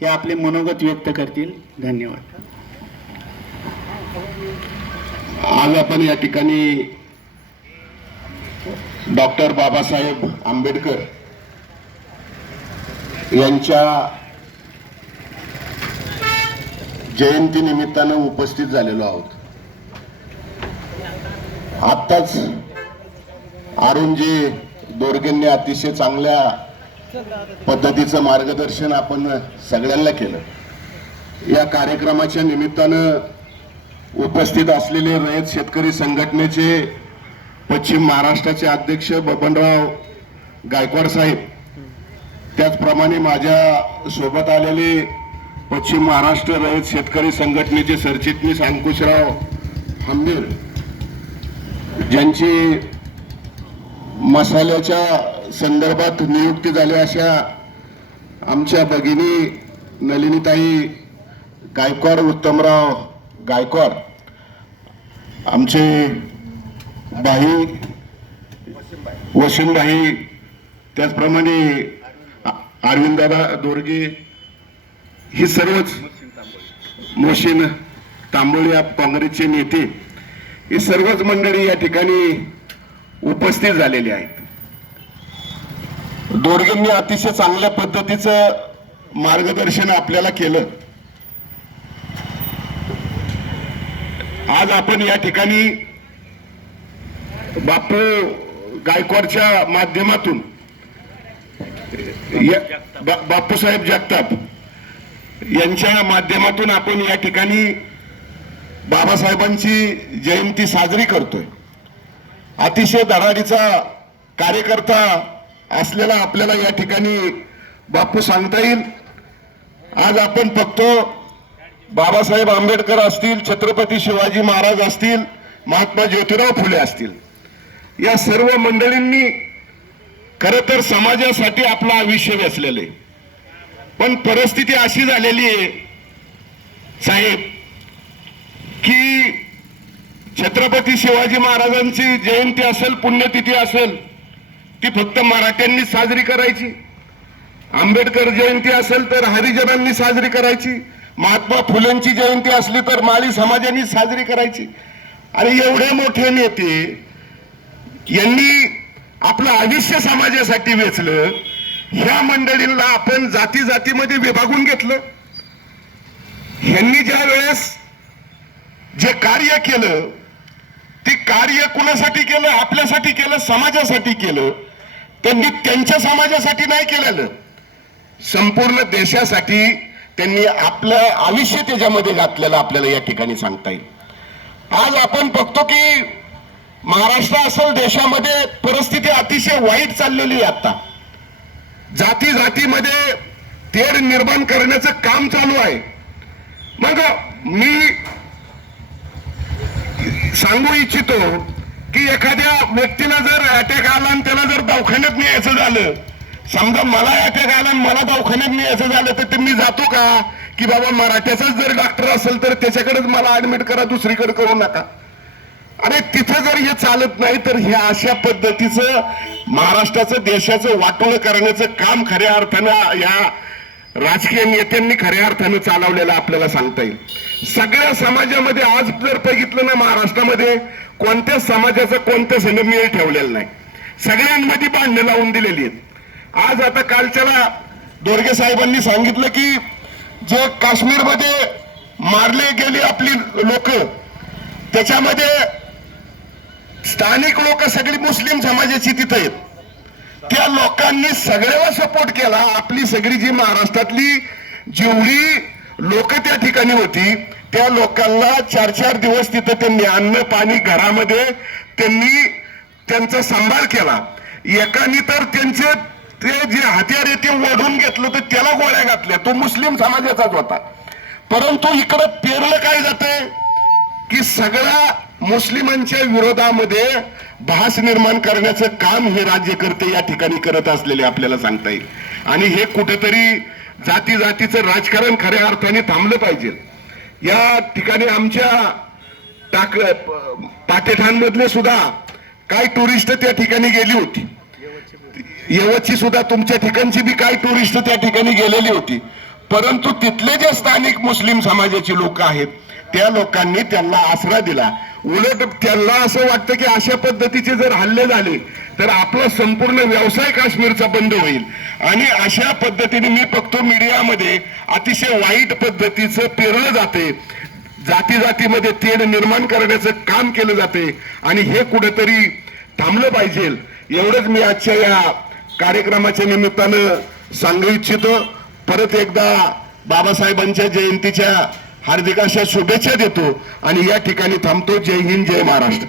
हे आपले मनोगत व्यक्त करतील. धन्यवाद. आज आपण या ठिकाणी डॉक्टर बाबासाहेब आंबेडकर यांच्या जयंती निमित्तानं उपस्थित झालेलो आहोत. आत्ताच अरुणजी दोरगेंनी अतिशय चांगल्या पद्धतीचं मार्गदर्शन आपण सगळ्यांना केलं. या कार्यक्रमाच्या निमित्तानं उपस्थित असलेले रयत शेतकरी संघटनेचे पश्चिम महाराष्ट्राचे अध्यक्ष बबनराव गायकवाड साहेब त्याचप्रमाणे माझ्या सोबत आलेले पश्चिम महाराष्ट्र रयत शेतकरी संघटनेचे सरचिटणीस अंकुशराव हंबीर ज्यांची मसाल्याच्या संदर्भात नियुक्ती झाल्या अशा आमच्या भगिनी नलिनीताई गायकवाड उत्तमराव गायकवाड आमचे बाई वशिमबाई त्याचप्रमाणे आ- अरविंददादा दोरगे ही सर्वच मोशीन तांबोळी या काँग्रेसचे नेते ही सर्वच मंडळी या ठिकाणी उपस्थित झालेली आहेत. दोर्गेंनी अतिशय चांगल्या पद्धतीचं मार्गदर्शन आपल्याला केलं. आज आपण या ठिकाणी बापू गायकवाडच्या माध्यमातून बा- बापूसाहेब जगताप यांच्या माध्यमातून आपण या ठिकाणी बाबासाहेबांची जयंती साजरी करतोय. अतिशय धडाडीचा कार्यकर्ता असलेला आपल्याला या ठिकाणी बापू सांगता येईल. आज आपण बघतो बाबासाहेब आंबेडकर असतील छत्रपती शिवाजी महाराज असतील महात्मा ज्योतिराव फुले असतील. या सर्व मंडळींनी खर तर समाजासाठी आपलं आयुष्य वेचलेले पण परिस्थिती अशी झालेली आहे साहेब की छत्रपती शिवाजी महाराजांची जयंती असेल पुण्यतिथी असेल ती फक्त मराठ्यांनी साजरी करायची. आंबेडकर जयंती असेल तर हरिजनांनी साजरी करायची. महात्मा फुलेंची जयंती असली तर माळी समाजाने साजरी करायची. आणि एवढे मोठे नेते यांनी आपलं आयुष्य समाजासाठी वेचलं. ह्या मंडळींना आपण जाती जातीमध्ये विभागून घेतलं. यांनी ज्या वेळेस जे कार्य केलं ते कार्य कुणासाठी केलं? आपल्यासाठी केलं? समाजासाठी केलं? त्यांनी त्यांच्या समाजासाठी नाही केलेलं. संपूर्ण देशासाठी त्यांनी आपलं आयुष्य त्याच्यामध्ये घातलेलं आपल्याला या ठिकाणी सांगता येईल. आज आपण बघतो की महाराष्ट्र असेल देशामध्ये परिस्थिती अतिशय वाईट चाललेली आहे आता. जाती जातीमध्ये तेढ निर्माण करण्याचं काम चालू आहे. मग मी सांगू इच्छितो की एखाद्या व्यक्तीला जर अटॅक आला आणि त्याला जर दवाखान्यात न्यायचं झालं समजा मला अटॅक आला आणि मला दवाखान्यात न्यायचं झालं तर ते मी जातो का? की बाबा मराठ्याचाच जर डॉक्टर असेल तर त्याच्याकडेच मला ऍडमिट करा दुसरीकडे करू नका. अरे तिथं जर हे चालत नाही तर ह्या अशा पद्धतीचं महाराष्ट्राचं देशाचं वाटोळं करण्याचं काम खऱ्या अर्थानं या राजकीय नेत्यांनी खऱ्या अर्थानं चालवलेलं आपल्याला सांगता येईल. सगळ्या समाजामध्ये आज जर बघितलं ना महाराष्ट्रामध्ये कोणत्याच समाजाचं कोणत्या मेळ ठेवलेलं नाही. सगळ्यांमध्ये भांडणं लावून दिलेली आहेत. आज आता कालच्याला दोरगे साहेबांनी सांगितलं की जे काश्मीरमध्ये मारले गेले आपली लोक त्याच्यामध्ये स्थानिक लोक सगळी मुस्लिम समाजाची तिथं आहेत. त्या लोकांनी सगळ्याला सपोर्ट केला. आपली सगळी जी महाराष्ट्रातली जेवढी लोक त्या ठिकाणी होती त्या लोकांना चार चार दिवस तिथं त्यांनी अन्न पाणी घरामध्ये त्यांनी त्यांचा सांभाळ केला. एकाने तर त्यांचे ते जे हत्यार आहे ते ओढून घेतलं तर त्याला गोळ्या घातल्या. तो मुस्लिम समाजाचाच होता. परंतु इकडं पेरलं काय जातंय? की सगळ्या मुस्लिमांच्या विरोधामध्ये भास निर्माण करण्याचं काम हे राज्यकर्ते या ठिकाणी करत असलेले आपल्याला सांगता येईल. आणि हे कुठेतरी जाती जातीचं राजकारण खऱ्या अर्थाने थांबलं पाहिजे. या ठिकाणी आमच्या टाक पाठेठाणमधले सुद्धा काही टुरिस्ट त्या ठिकाणी गेली होती. यवतची सुद्धा तुमच्या ठिकाणची बी काही टुरिस्ट त्या ठिकाणी गेलेली होती. परंतु तिथले जे स्थानिक मुस्लिम समाजाचे लोक आहेत त्या लोकांनी त्यांना आसरा दिला. उलट त्यांना असं वाटतं की अशा पद्धतीचे जर हल्ले झाले तर आपला संपूर्ण व्यवसाय काश्मीरचा बंद होईल. आणि अशा पद्धतीने मी बघतो मीडियामध्ये अतिशय वाईट पद्धतीचं पेरलं जाते. जाती जातीमध्ये तेढ निर्माण करण्याचं काम केलं जाते. आणि हे कुठेतरी थांबलं पाहिजे. एवढंच मी आजच्या या कार्यक्रमाच्या निमित्तानं सांगू इच्छितो. परत एकदा बाबासाहेबांच्या जयंतीच्या हार्दिक अशा शुभेच्छा देतो. आणि या ठिकाणी थांबतो. जय हिंद जय महाराष्ट्र.